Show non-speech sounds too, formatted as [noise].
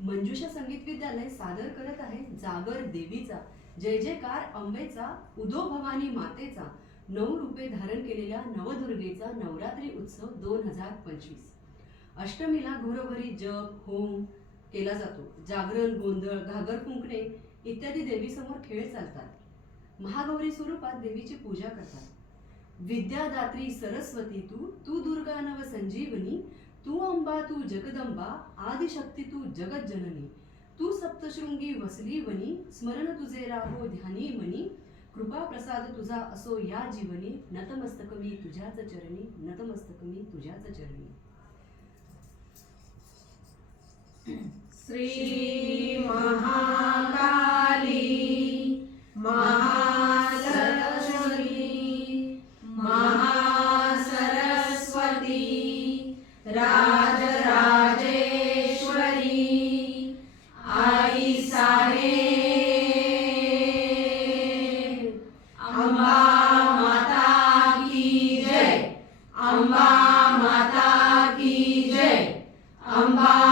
मंजुषा संगीत विद्यालय सादर करत आहे जागर देवीचा. जय जयकार अंबेचा उदो भवानी मातेचा. नऊ रूपे धारण केलेल्या नवदुर्गेचा नवरात्री उत्सव दोन हजार पंचवीस. अष्टमीला घरोघरी जप होम केला जातो. जागरण गोंधळ घागर फुंकणे इत्यादी देवीसमोर खेळ चालतात. महागौरी स्वरूपात देवीची पूजा करतात. विद्यादात्री सरस्वती तू तू दुर्गा नव संजीवनी तू अंबा तू जगदंबा आदिशक्ती तू जगज्जननी तू सप्तशृंगी वसली वनी स्मरण तुझे राहो ध्यानी मनी कृपा प्रसाद तुझा असो या जीवनी नतमस्तक मी तुझ्याच चरणी नतमस्तक मी तुझ्याच चरणी. [clears throat] श्री महाकाली अंबा